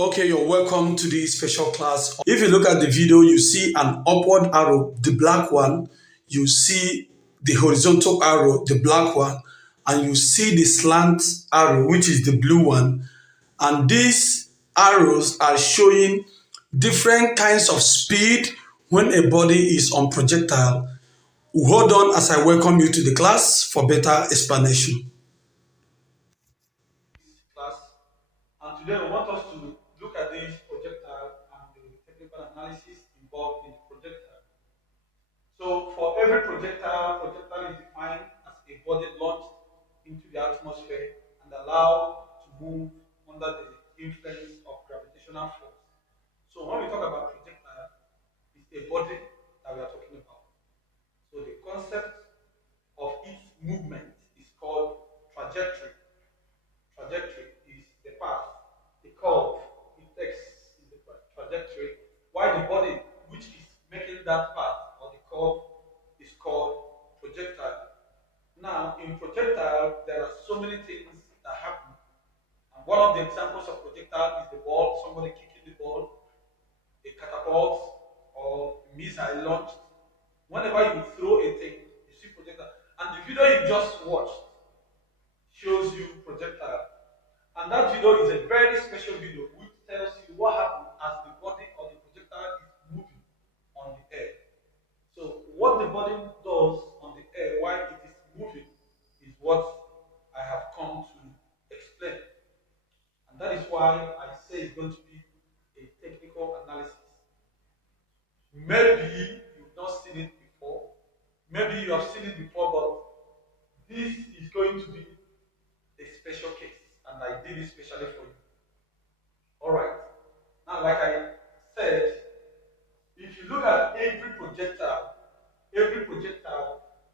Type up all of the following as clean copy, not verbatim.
Okay, you're welcome to this special class. If you look at the video, you see an upward arrow, the black one. You see the horizontal arrow, the black one. And you see the slant arrow, which is the blue one. And these arrows are showing different kinds of speed when a body is on projectile. Hold on as I welcome you to the class for better explanation. Class, and today I want us to look at this projectile and the technical analysis involved in the projectile. So for every projectile is defined as a body launched into the atmosphere and allowed to move under the influence of gravitational force. So when we talk about projectile, it's a body that we are talking about. So the concept of its movement is called trajectory. Trajectory is the path, the curve it takes in the trajectory, while the body which is making that path or the curve is called projectile. Now, in projectile, there are so many things that happen. And one of the examples of projectile is the ball, somebody kicking the ball, a catapult, or a missile launched. Whenever you throw a thing, you see projectile. And the video you just watched shows you projectile. And that video is a very special video which tells you what happens as the body or the projectile is moving on the air. So what the body does on the air while it is moving is what I have come to explain. And that is why I say it's going to be a technical analysis. Maybe you've not seen it before. Maybe you have seen it before, but this is going to be a special case. And I did it specially for you. Alright. Now, like I said, if you look at every projectile,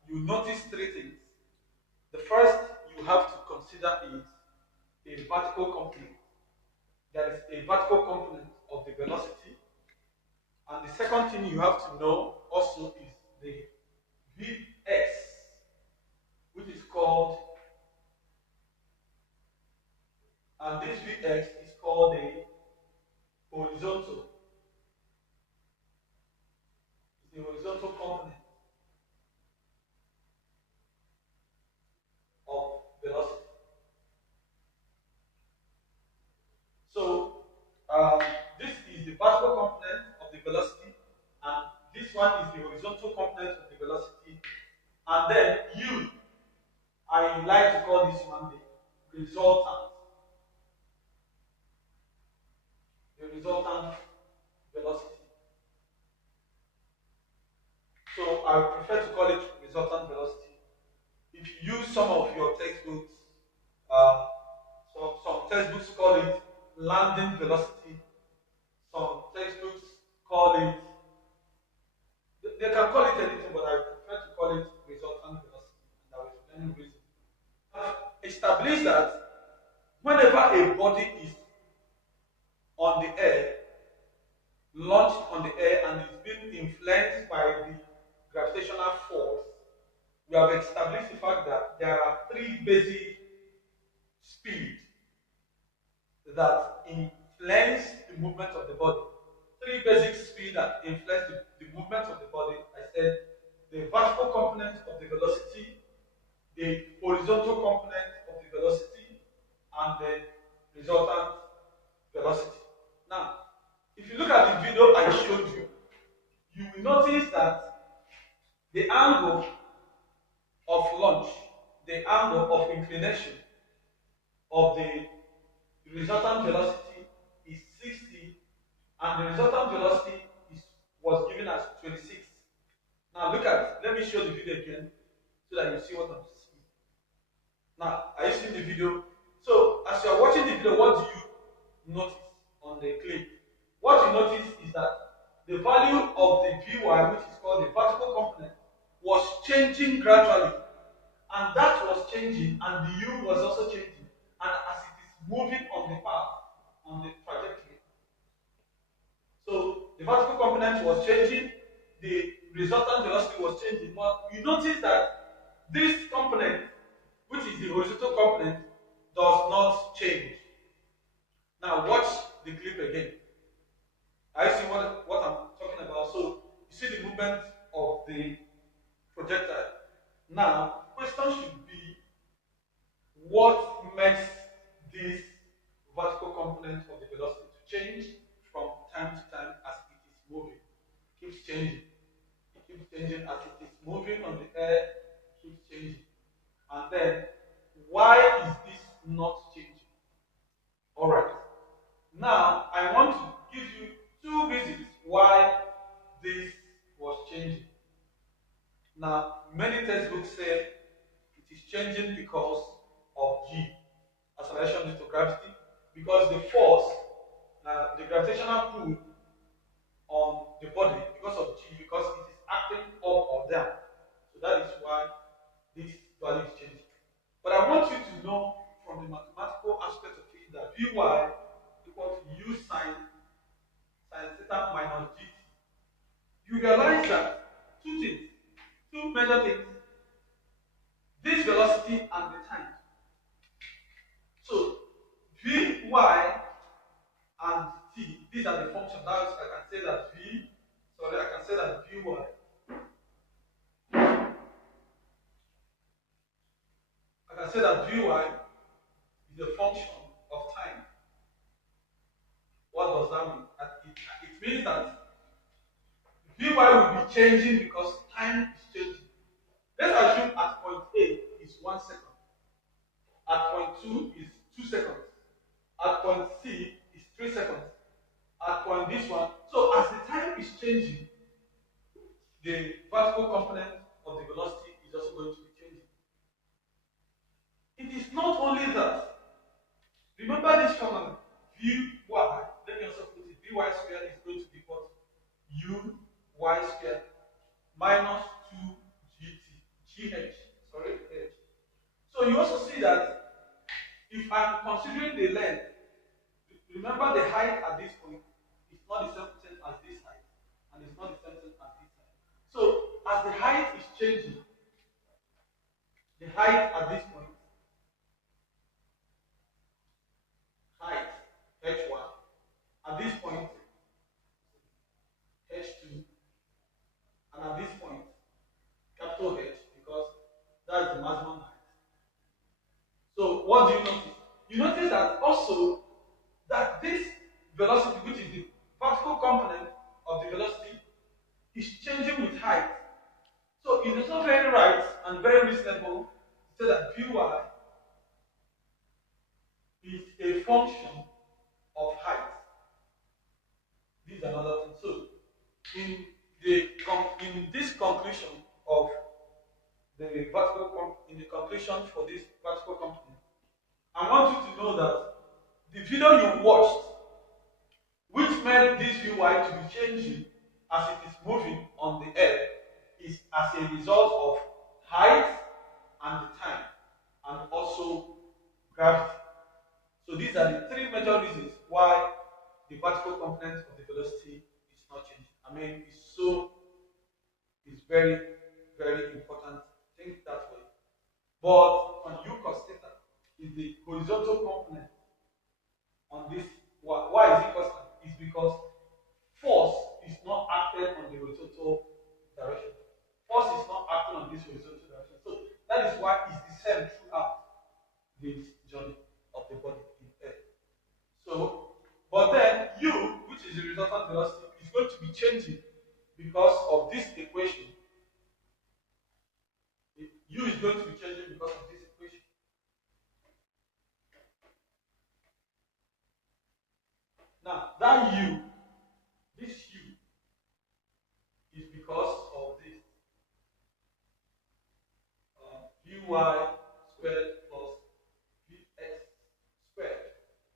you notice three things. The first you have to consider is a vertical component. There is a vertical component of the velocity. And the second thing you have to know also is the Vx, which is called, and this Vx is called the horizontal. The horizontal component of velocity. So this is the vertical component of the velocity, and this one is the horizontal component of the velocity. And then I like to call this one the resultant. The resultant velocity. So I prefer to call it resultant velocity. If you use some of your textbooks, some textbooks call it landing velocity. Some textbooks call it, they can call it anything, but I prefer to call it resultant velocity, and I will explain the reason. Establish that whenever a body is on the air, launched on the air, and is being influenced by the gravitational force, we have established the fact that there are three basic speeds that influence the movement of the body. Three basic speeds that influence the movement of the body. I said the vertical component of the velocity, the horizontal component of the velocity, and the resultant velocity. Now, if you look at the video I showed you, you will notice that the angle of launch, the angle of inclination of the resultant velocity is 60, and the resultant velocity was given as 26. Now let me show the video again so that you see what I'm seeing. Now, are you seeing the video? So, as you are watching the video, what do you notice on the clip? What you notice is that the value of the Vy, which is called the vertical component, was changing gradually. And that was changing, and the U was also changing. And as it is moving on the path, on the trajectory. So the vertical component was changing, the resultant velocity was changing. But you notice that this component, which is the horizontal component, does not change. Now watch the clip again. I see what I'm talking about. So you see the movement of the projectile. Now, question should be what makes this vertical component of the velocity to change from time to time as it is moving. It keeps changing. It keeps changing as it is moving on the air, it keeps changing. And then, why is this not changing? Alright. Now, I want to give you two reasons why this was changing. Now, many textbooks say it is changing because of G, acceleration due to gravity, because the force, the gravitational pull on the body because of G, because it is acting up or down. So that is why this value is changing. But I want you to know from the mathematical aspect of it that Vy equal to U sine theta minus gt. You realize that two things, two major things, this velocity and the time. So Vy and t, these are the functions. Now I can say that I can say that Vy I can say that Vy is a function of time. What does that mean? It means that Vy will be changing because time is changing. Let's assume at point A is 1 second. At point 2 is 2 seconds. At point C is 3 seconds. At point this one. So as the time is changing, the vertical component of the velocity is also going to be changing. It is not only that. Remember this formula, Vy, let me also put it, Vy squared is going to be what? Uy squared minus 2gt, gh, sorry, h. So you also see that if I'm considering the length, remember the height at this point is not the same thing as this height, and it's not the same thing as this height. So as the height is changing, the height at this point, height h1, at this point h2, and at this point capital H, because that's the maximum height. So what do you notice? You notice that also that this velocity, which is the vertical component of the velocity, is changing with height. So it is not very right and very reasonable to say that Vy is a function of height. This is another thing. So in this conclusion of the conclusion for this vertical component, I want you to know that the video you watched, which made this Vy to be changing as it is moving on the air, is as a result of height and the time, and also gravity. So these are the three major reasons why the vertical component of the velocity is not changing. I mean, it's very, very important. Think that way. But on U cos theta is the horizontal component on this. Why is it constant? It's because force is not acted on the horizontal direction. Force is not acting on this horizontal direction. So that is why it's the same throughout this journey of the body in air. So, but then U, which is the resultant velocity, is going to be changing because of this equation. U is going to be changing because of this equation. Now, that U, this U, is because of this Vy squared plus Vx squared.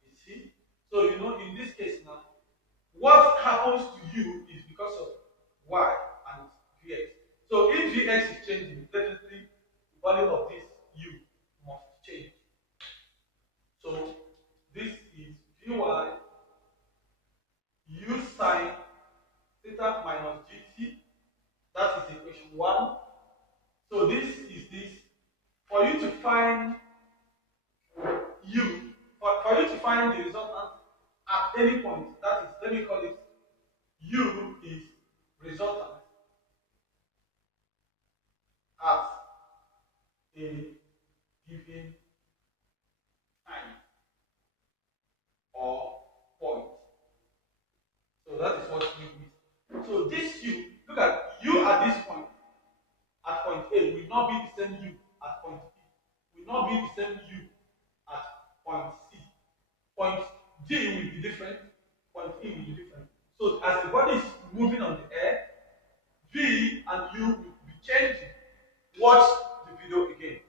You see? So, you know, in this case now, what happens to U is because of Y and Vx. So, if Vx is changing, definitely the value of this U must change. So, this is Vy U sine theta minus gt. That is equation 1. So this is this. For you to find U, for you to find the resultant at any point, that is, let me call it U is resultant at a given time or point. So that is what U is. So this U, look at U at this point, at point A, will not be the same U at point B, will not be the same U at point C. Point D will be different, point E will be different. So as the body is moving on the air, V and U will be changing. Watch the video again.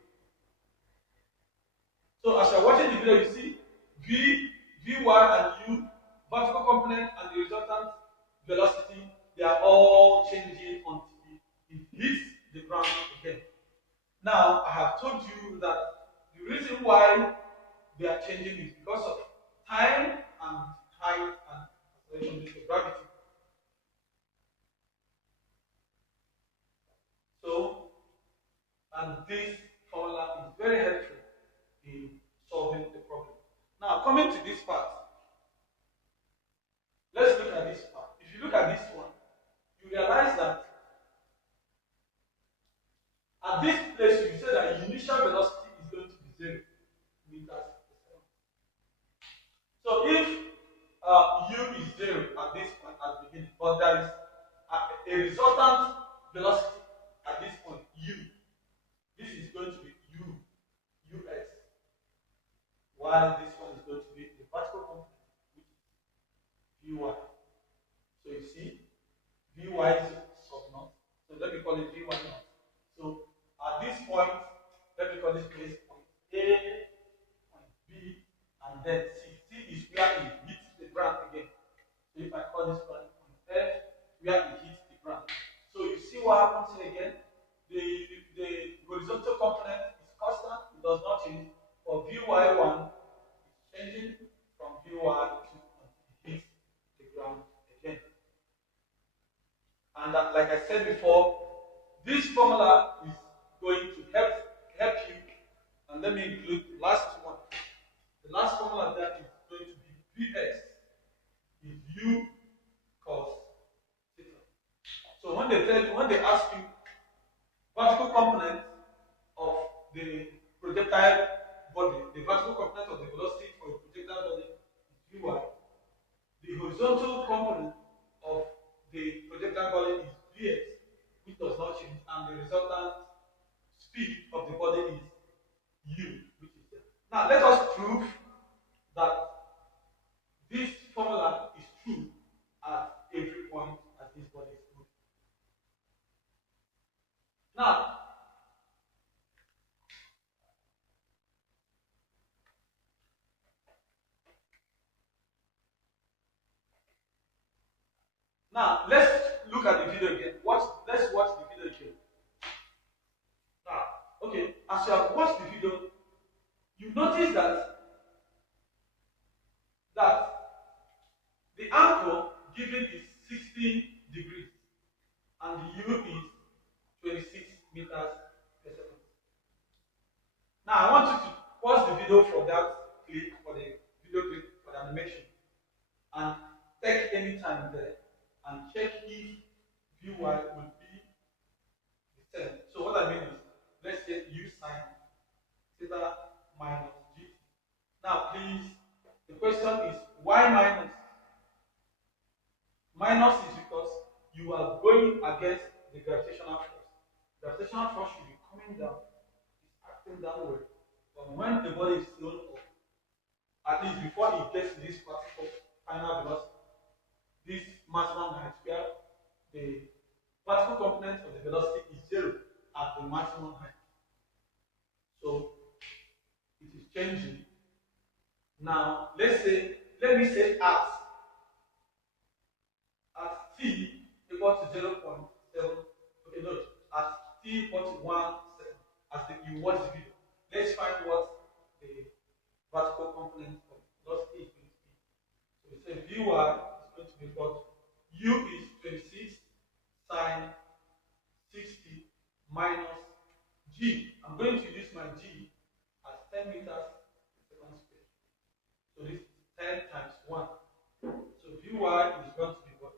So as you're watching the video, you see Vy and U, vertical component and the resultant velocity, they are all changing until it hits the ground again. Now, I have told you that the reason why they are changing is because of time and height and acceleration due to gravity. So, and this formula is very helpful in solving the problem. Now, coming to this part, let's look at this part. If you look at this one, you realize that at this place, you say that initial velocity is going to be 0 meters per second. So if U is 0 at this point, at the beginning, but there is a resultant velocity at this point, U. This is going to be Ux, while this one is going to be the vertical component, which is Vy. So you see, Vy is sub naught. So let me call it Vy naught. So at this point, let me call this place point A, point B, and then C. C is where it hits the ground again. So if I call this point F, where it hits the ground. So you see what happens here again? The horizontal component is constant, it does not change. For Vy1, it's changing from Vy to it hits the ground again. And like I said before, this formula is going to help you. And let me include the last one. The last formula that is going to be Vx is U cos theta. So when they ask you vertical component of the projectile body, the vertical component of the velocity for a projectile body is Vy. The horizontal component of the projectile body is Vx, which does not change, and the resultant speed of the body is U, which is there. Now let us prove that this formula is true at every point as this body is moving. Now let's look at the video again. Let's watch the video again. Now, okay, as you have watched the video, you notice that the angle given is 16 degrees and the U is 26 meters per second. Now I want you to pause the video for that clip, for the video clip, for the animation, and take any time there and check if Vy will be the same. So what I mean is, let's say U sine theta minus G. Now please, the question is why minus? Minus is because you are going against the gravitational force. Gravitational force should be coming down, it's acting downward. But when the body is thrown up, at least before it gets to this particular final velocity, this maximum height where the vertical component of the velocity is 0 at the maximum height. So it is changing. Now let me say at t equal to 0.7. Okay, no, at t equal to 1 second. As you watch the video, let's find what the vertical component of velocity is going to be. So we say Vy is going to be equal to U is 26 sine 60 minus G. I'm going to use my G as 10 meters per second squared. So this is 10 times 1. Vy is going to be what?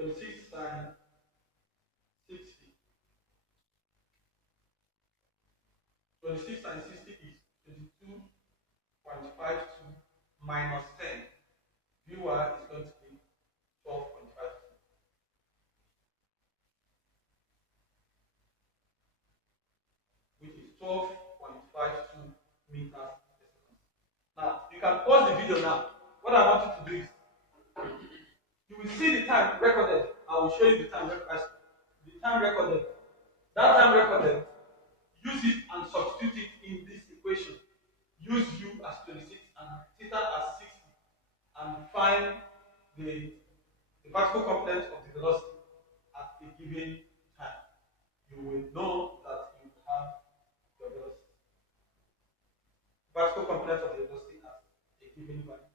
26 times 60. 26 times 60 is 22.52 minus 10. Vy is going to be 12.52, which is 12.52 meters per second. Now, you can pause the video now. What I want you to do is, you will see the time recorded. I will show you the time recorded. That time recorded, use it and substitute it in this equation. Use u as 26 and theta as 60 and find the particle component of the velocity at a given time. You will know that you have the velocity. Particle component of the velocity at a given value.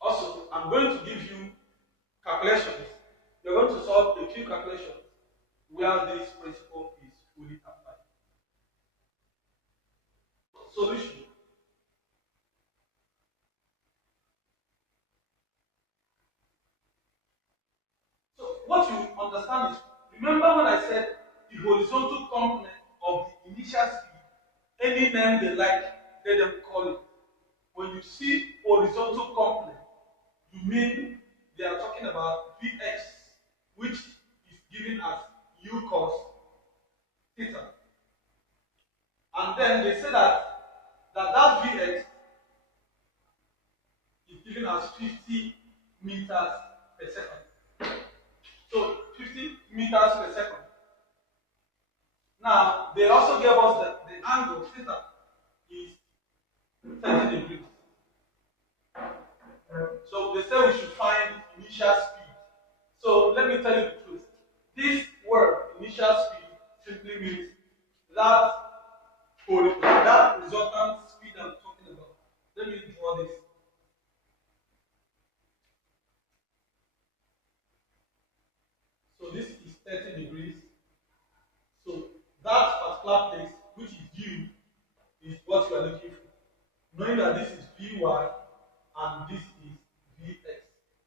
Also, I'm going to give you calculations. You're going to solve a few calculations where this principle is fully applied. Solution. So what you understand is, remember when I said the horizontal component of the initial speed, any name they like, let them call it. When you see horizontal component, you mean they are talking about Vx, which is given as u cos theta. And then they say that Vx is given as 50 meters per second. So 50 meters per second. Now, they also gave us that the angle theta is 30 degrees. So they say we should find initial speed. So let me tell you the truth. This word, initial speed, simply means that resultant speed I'm talking about. Let me draw this. So this is 30 degrees. So that particular place, which is u, is what you are looking for. Knowing that this is Vy and this is Vx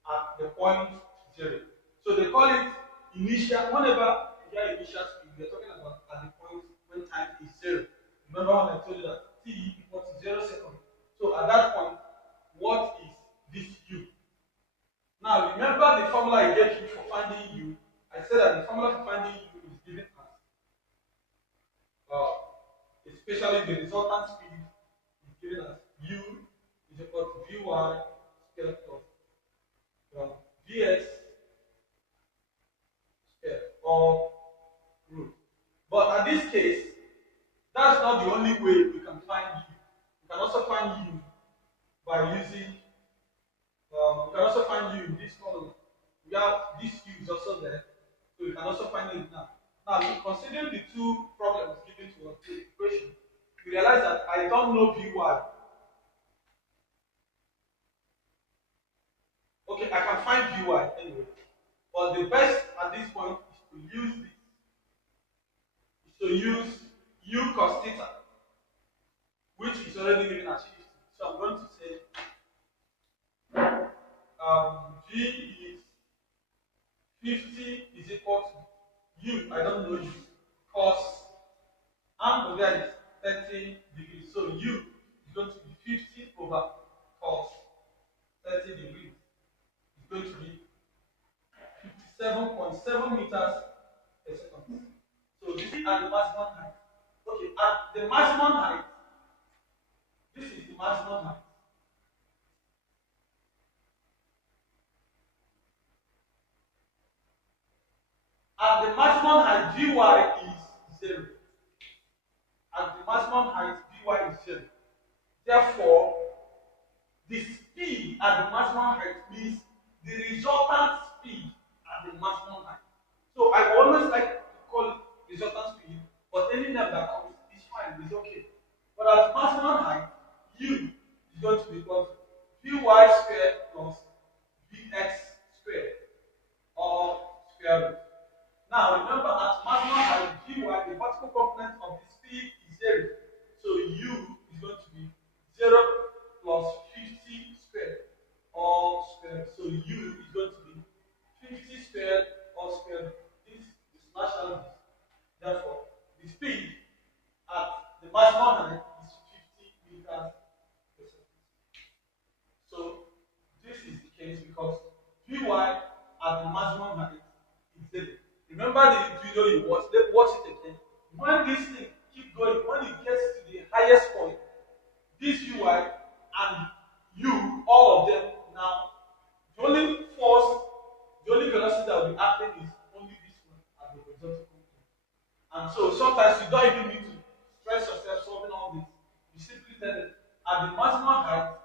at the point 0. So they call it initial. Whenever you hear initial speed, we are talking about at the point when time is 0. Remember when I told you that t equals to 0 seconds. So at that point, what is this u? Now remember the formula I gave you for finding u. I said that the formula for finding u is given as, especially the resultant speed is given as u is equal to Vy squared plus Vx squared, or root. But at this case, that's not the only way we can find u. We can also find u by using, we can also find u in this column. We have this u is also there, so we can also find it now. Now, considering the two problems given to us, the equation, we realize that I don't know Vy. Okay, I can find Vy anyway, but the best at this point is to use this. Is to use u cos theta, which is already given as 50. So I'm going to say V is 50 is equal to u, I don't know u, cos angle there is 30 degrees. So u is going to be 50 over cos 30 degrees. It's going to be 57.7 meters per second. So this is at the maximum height. Okay, at the maximum height, this is the maximum height. At the maximum height, Vy is 0. At the maximum height, Vy is 0. Therefore, the speed at the maximum height means the resultant speed at the maximum height. So I always like to call it resultant speed, but any name that comes is fine, it's okay. But at maximum height, going to be equal to Vy squared plus Vx squared, or square root. Now remember, at maximum height, Vy, the particle component of the speed is 0. So U is going to be 0 plus 50 squared, or square root. So U is going to be 50 squared, or square root. This is natural. Therefore, the speed at the maximum height is 50 meters per second. So this is the case because Vy at the maximum height is 0. Remember the video you watched, watch it again. When this thing keep going, when it gets to the highest point, this Vy and U, all of them now, the only force, the only velocity that will be acting is only this one at the horizontal component. And so sometimes you don't even need to stress yourself solving all this. You simply tell it at the maximum height,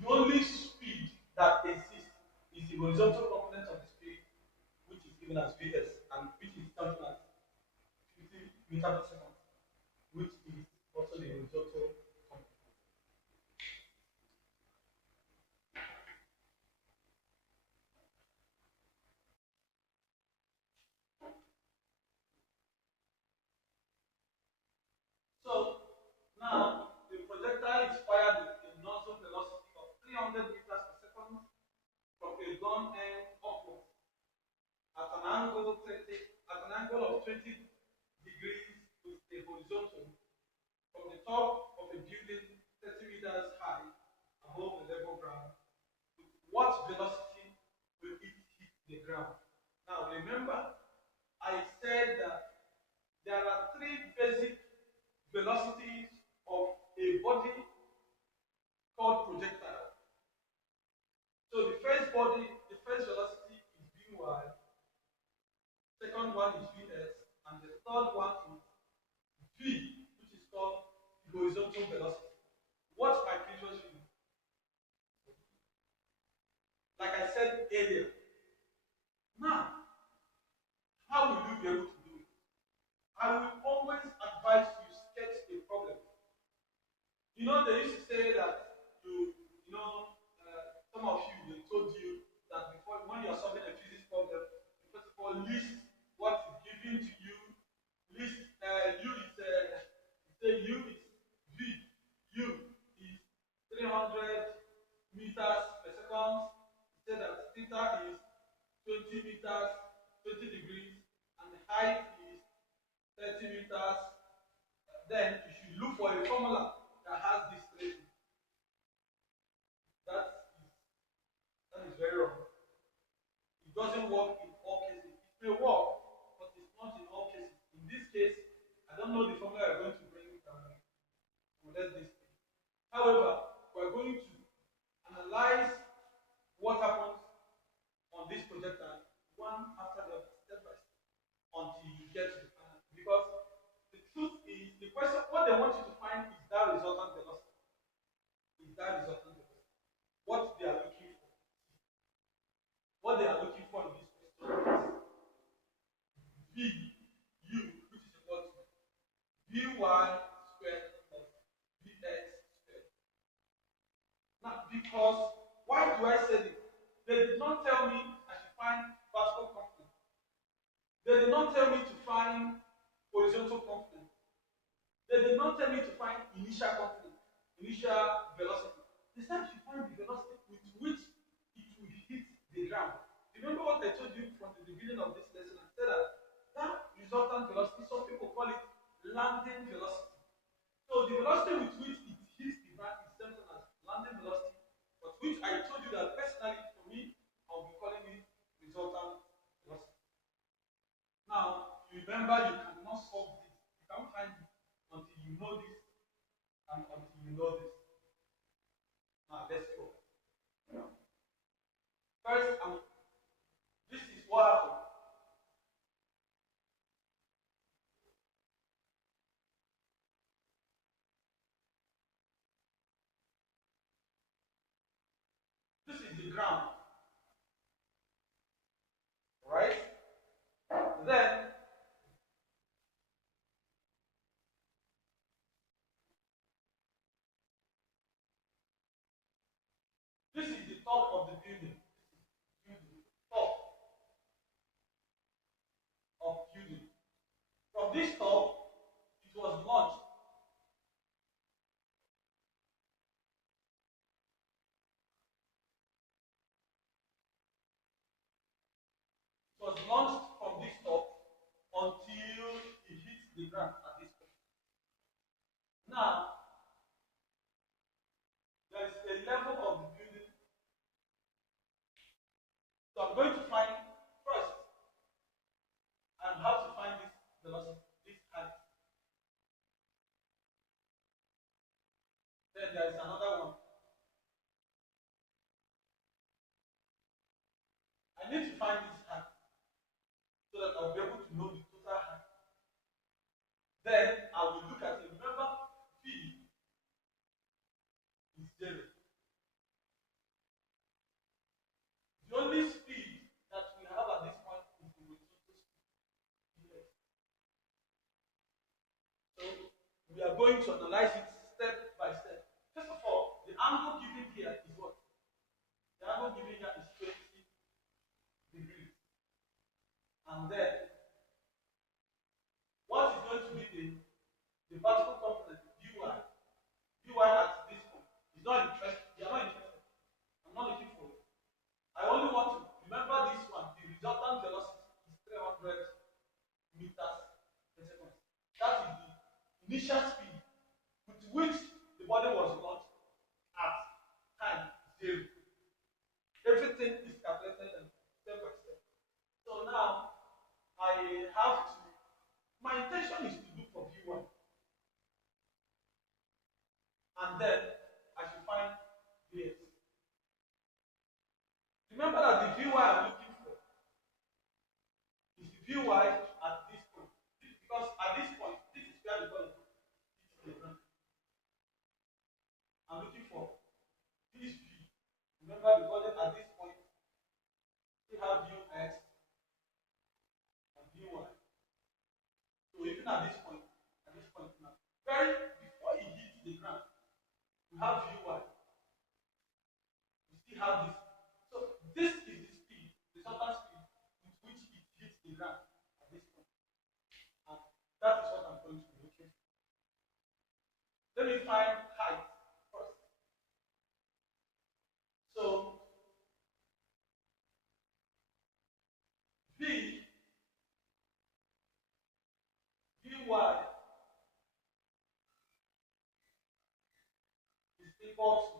the only speed that exists is the horizontal component of the speed, which is given as Vs, and which is something like 50 meters per second, which is also the horizontal component. So now the projectile is fired with a nozzle velocity of 300 meters per second from a gun end upwards at an angle of 20 degrees with a horizontal from the top of a building 30 meters high above the level ground. With what velocity will it hit the ground? Now remember, I said that there are three basic velocities of a body called projectile. So the first velocity is Vy, second one is Vs, and the third one is V, which is called the horizontal velocity. What's my previous video? Like I said earlier. Now, how will you be able to do it? I will always advise you sketch a problem. You know, they used to say that some of you, they told you that before, when you're solving a physics problem, you first of all list what is given to you. List U is V, U is 300 meters per second. Say that theta is 20 meters, 20 degrees, and the height is 30 meters. Then you should look for a formula that has this ratio. That is very wrong. It doesn't work in all cases. It may work, but it's not in all cases. In this case, I don't know the formula you're going to bring model this thing. However, we're going to analyze what happens on this projectile one after the other, step by step, until you get to the final. Because the truth is, the question, what they want you to find is that resultant velocity. Is that resultant velocity. What they are looking for. What they are looking for in this question is VU, which is equal to Vy squared plus Vx squared. Now, because, why do I say this? They did not tell me I should find vertical component. They did not tell me to find horizontal component. They did not tell me to find initial component, initial velocity. They said to find the velocity with which it will hit the ground. Remember what I told you from the beginning of this lesson? I said that resultant velocity, some people call it landing velocity. So the velocity with which it hits the ground is something as landing velocity, but which I told you that personally for me, I'll be calling it resultant velocity. Now, remember, you cannot solve this. You can't find it until you know this and until you know this. Now, let's go. First, this is what happened. This is the ground. Right? Then, from this top, it was launched. It was launched from this top until it hits the ground at this point. Now, there is a level of the building. So I'm going to find first, and how to find this velocity, this height. Then there is another one. I need to find this height so that I'll be able to know the total height. Then I will look at it. Remember, V is 0. The only speed that we have at this point is the horizontal speed. So we are going to analyze it step by step. First of all, the angle given here is what? The angle given here is 20 degrees. And then, what is going to be the vertical component, Vy? Vy at this point is not interested. You are not interested. I'm not looking for it. I only want to remember this one. The resultant velocity is 300 meters per second. That is the initial speed with which the body was launched at time 0. Everything is calculated step by step. So now I have to, my intention is to look for V1. And then I should find Vs. Remember that the Vy I'm looking for is the Vy at this point. Because at this point, this is where the body hits the ground. I'm looking for this V. Remember the body at this point, we have Ux and Vy. So even at this point now, very before it hits the ground, we have Vy. We still have this. So this is the speed, the total speed with which it hits the ground at this point. And that is what I'm going to be looking for. Let me find height first. So Vy is equal to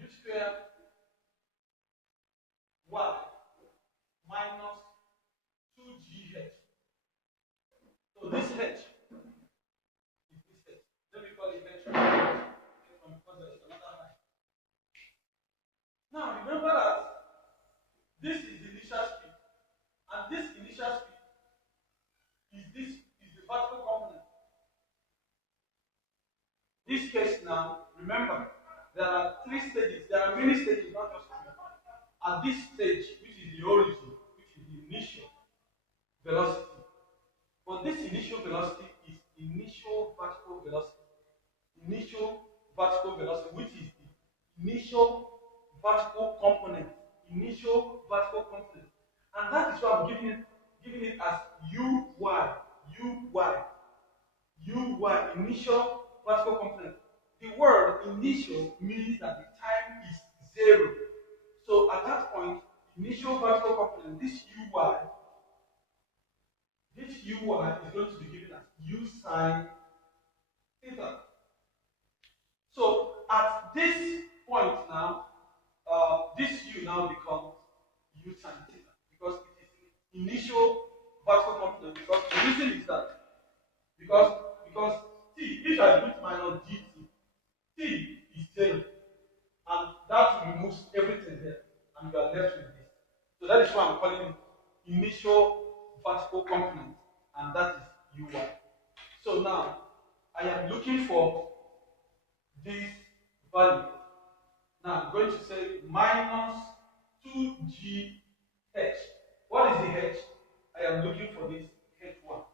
U squared Y minus 2GH. So this H is this H. Let me call it H because there is another height. Now remember that this is the initial speed, and this initial speed is the vertical component. This case now, remember, there are 3 stages. There are many stages, not just 3. At this stage, which is the origin, which is the initial velocity. But this initial velocity is initial vertical velocity. Initial vertical velocity, which is the initial vertical component. Initial vertical component. And that is why I'm giving it as Uy. Uy, initial vertical component. The word initial means that the time is 0. So at that point, initial vertical component, this Uy is going to be given as U sine theta. So at this point now, this U now becomes U sine theta because it is initial vertical component. Because the reason is that because T, if I put minus dt, T is 0, and that removes everything here, and you are left with this. So that is why I'm calling it initial vertical component, and that is Uy. So now I am looking for this value. Now I'm going to say minus 2GH. What is the H? I am looking for this H1.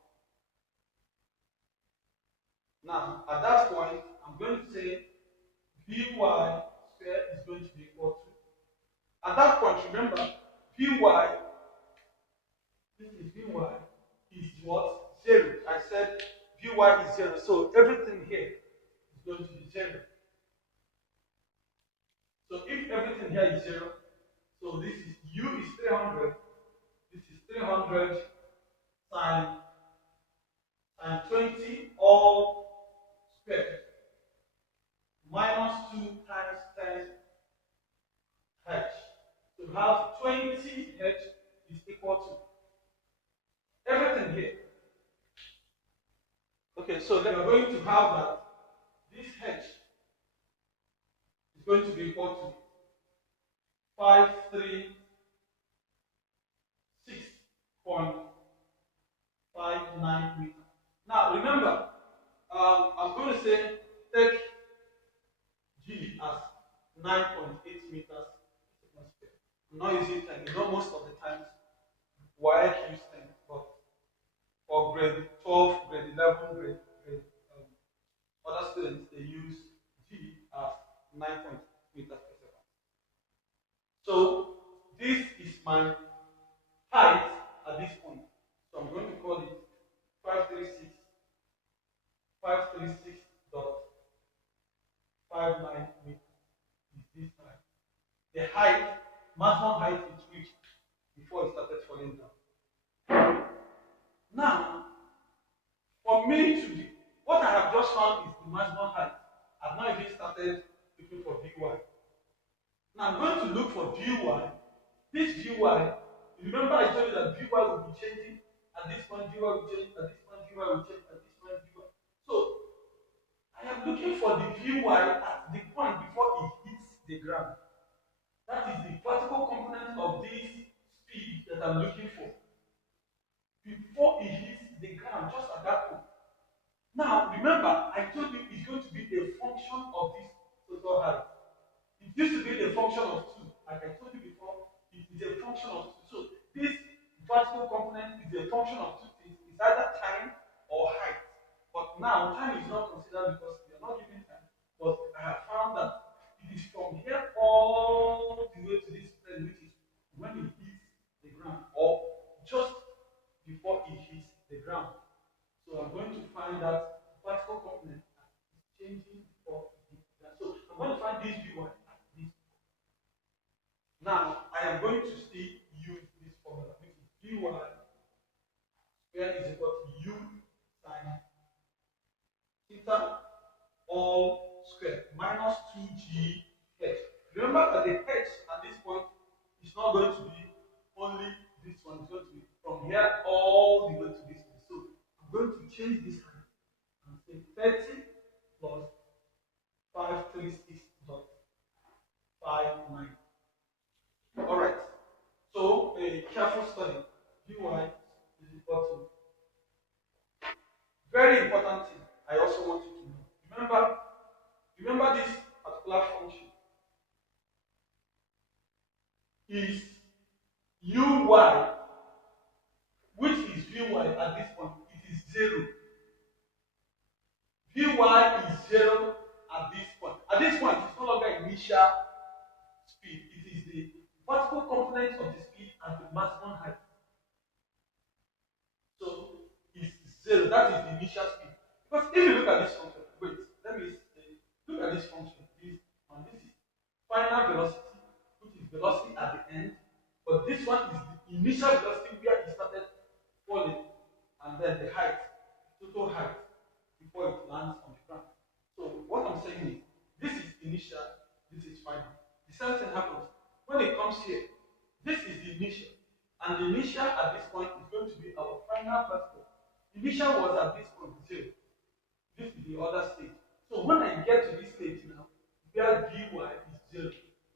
Now, at that point, I'm going to say Vy squared is going to be equal to. At that point, remember, Vy, this is Vy, what? 0. I said Vy is 0. So everything here is going to be 0. So if everything here is 0, so this is U is 300. This is 300 times 20 all squared minus 2 times 10 h. So we have 20 h is equal to everything here. Okay, so then we're going to have that this h is going to be equal to 536.59 meters. Now remember, I'm going to say take G as 9.8 meters per square. I'm not using 10. You know, most of the times WAEC use 10, but for grade 12, grade 11, grade other students, they use G as 9.8 meters per second. So this is my height at this point. So I'm going to call it 536.59 meters is this height. The height, maximum height it reached before it started falling down. Now, for me to be, what I have just found is the maximum height. I've not even started looking for Vy. Now I'm going to look for Vy. This Vy, remember I told you that Vy will be changing. At this point, Vy will change. At this point, Vy will change. At this point, Vy. So I am looking for the Vy at the point before it hits the ground. That is the vertical component of this speed that I'm looking for. Before it hits the ground, just at that point. Now, remember, I told you it's going to be a function of this total height. It used to be a function of 2. Like I told you before, it is a function of 2. So this vertical component is a function of 2 things. It's either time or height. But now, time is not considered because we are not giving time. But I have found that it is from here all the way to this place, which is when it hits the ground, or just before it hits the ground. So I'm going to find that vertical component is changing before it hits the ground. So I'm going to find this Vy at this. Now I am going to still use this formula, which is Vy square is equal to U sine theta all squared minus 2G h. Remember that the h at this point is not going to be only this one, it's going to be from here all the way to this one. So I'm going to change this sign and say 30 plus 536.59. Alright, so a careful study. Vy is equal to, very important thing I also want you to know. Remember this particular function is Uy, which is Vy at this point, it is 0. Vy is 0 at this point. At this point, it's no longer initial speed. It is the vertical component of the speed at the maximum height. So it's 0. That is the initial speed. Because if you look at this function, wait, let me look at this function. This is final velocity, which is velocity at the end. But this one is the initial velocity where it started falling, and then the height, total height, before it lands on the ground. So what I'm saying is, this is initial, this is final. The same thing happens when it comes here. This is the initial, and the initial at this point is going to be our final vertical. Initial was at this point 0. This is the other stage. So when I get to this stage now, where Vy is 0,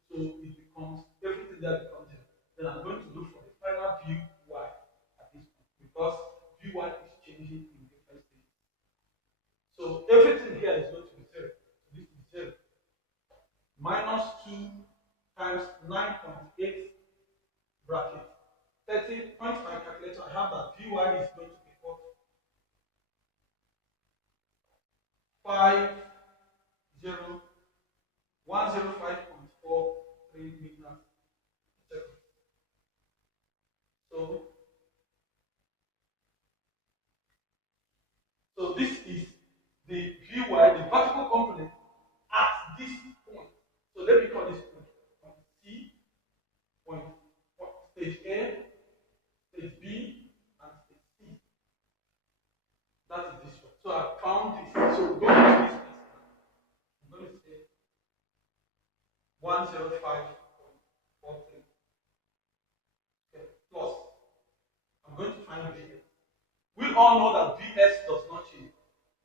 so it becomes, everything that becomes 0. Then I'm going to look for the final Vy at this point, because Vy is changing in different stages. So everything here is going to be 0. So this is 0. Minus 2 times 9.8 bracket 30. Point my calculator, I have that Vy is going to be equal to 105.43 meters per second. So 105.43. Okay, plus. I'm going to find Vx. We all know that Vx does not change.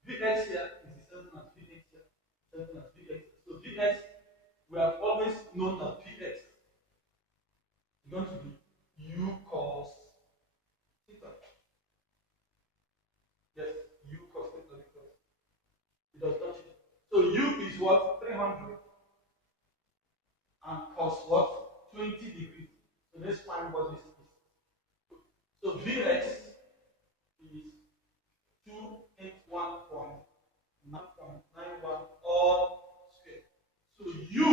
Vx here is the same thing as Vx here, same thing as Vx. So Vx, we have always known that Vx is going to be u cos theta. Yes, u cos theta because it does not change. So u is what? 300 and cos what? 20 degrees. So let's find what this is. So Vx is 281.991 all squared. So u,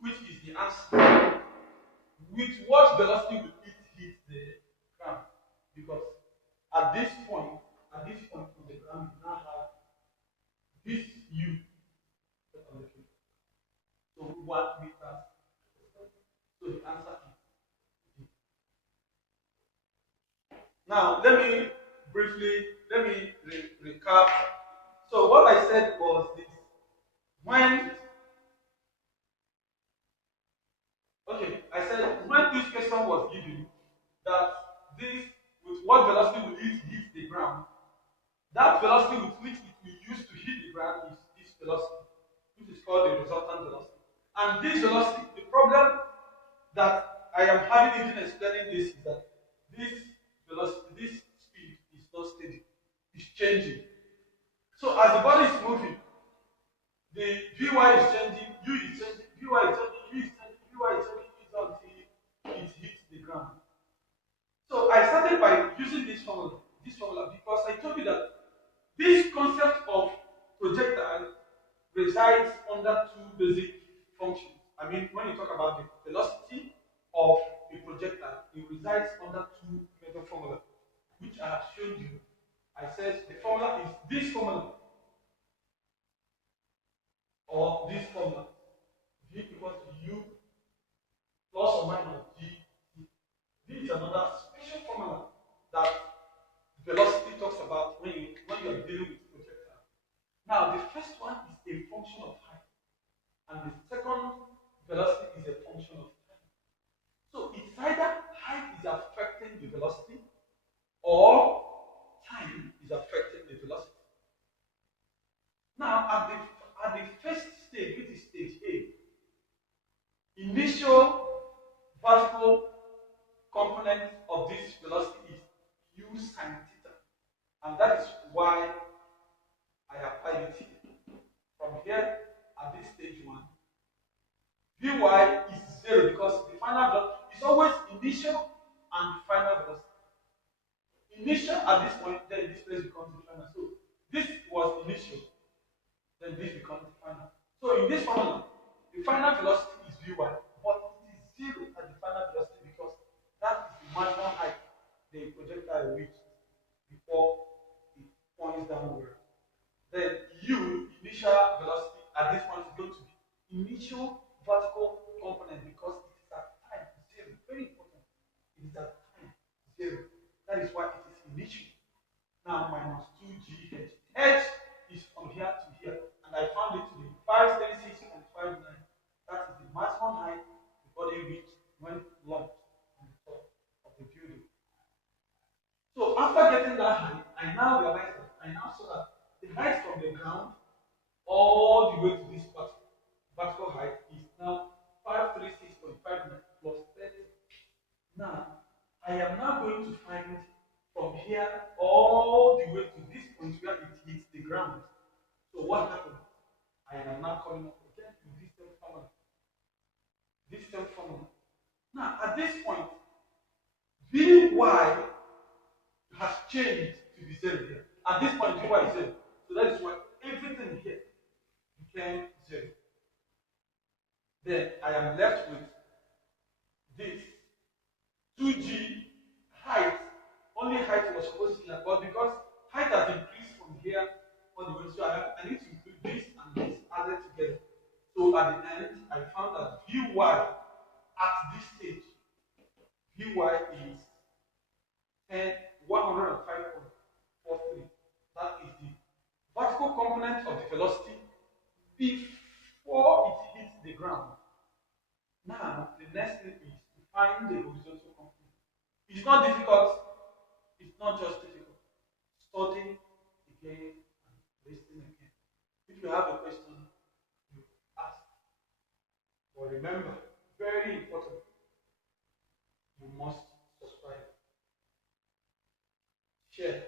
which is the answer, with what velocity will it hit the ground? Because at this point on the ground, you now have this u. So 1 meters. So the answer is D. Now let me recap. So what I said was this: when this question was given, that this with what velocity will it hit the ground? That velocity with which it will use to hit the ground is this velocity, which is called the resultant velocity. And this velocity, the problem that I am having in explaining this is that this velocity, this speed is not steady, it's changing. So as the body is moving, the Vy is changing, u is changing, Vy is changing, u is changing, Vy is changing, until it hits the ground. So I started by using this formula because I told you that this concept of projectile resides under two basic functions. I mean, when you talk about the velocity of a projectile, it resides under two major formulas, which I have shown you. I said the formula is this formula or this formula. V equals to u plus or minus g. This is another special formula that velocity talks about when you are dealing with projectile. Now, the first one is a function of height, and the second velocity is a function of time. So it's either height is affecting the velocity or time is affecting the velocity. Now, at the first stage, which is stage A, initial vertical component of this velocity is u sine theta, and that is why I apply it here. From here, at this stage 1, Vy is 0 because the final velocity is always initial and final velocity. Initial at this point, then this place becomes the final. So this was initial, then this becomes the final. So in this formula, the final velocity is Vy, but it is 0 at the final velocity because that is the maximum height the projectile reached before it points downward. Then u, initial velocity at this point, is going to be initial vertical component because it is at time 0. Very important. It is at time 0. That is why it is initial. Now minus 2g h. H is from here to here, and I found it to be 536.59. That is the maximum height the body reached when launched on the top of the building. So after getting that height, I now realized that I now saw that the height from the ground all the way to this vertical height is now 536.59 plus 30. Now, I am now going to find from here all the way to this point where it hits the ground. So what happened? I am now coming up again to this same formula. This same formula. Now, at this point, Vy has changed to be 0 here. At this point, Vy is 0. So that is why everything here became 0. Then I am left with this 2g height. Only height was supposed to be here, but because height has increased from here all the way, so I need to include this and this added together. So at the end, I found that Vy at this stage, Vy is 105.43. That is the vertical component of the velocity before it hits the ground. not difficult. It's not just difficult. Study again and listen again. If you have a question, you ask. But remember, very important, you must subscribe, share,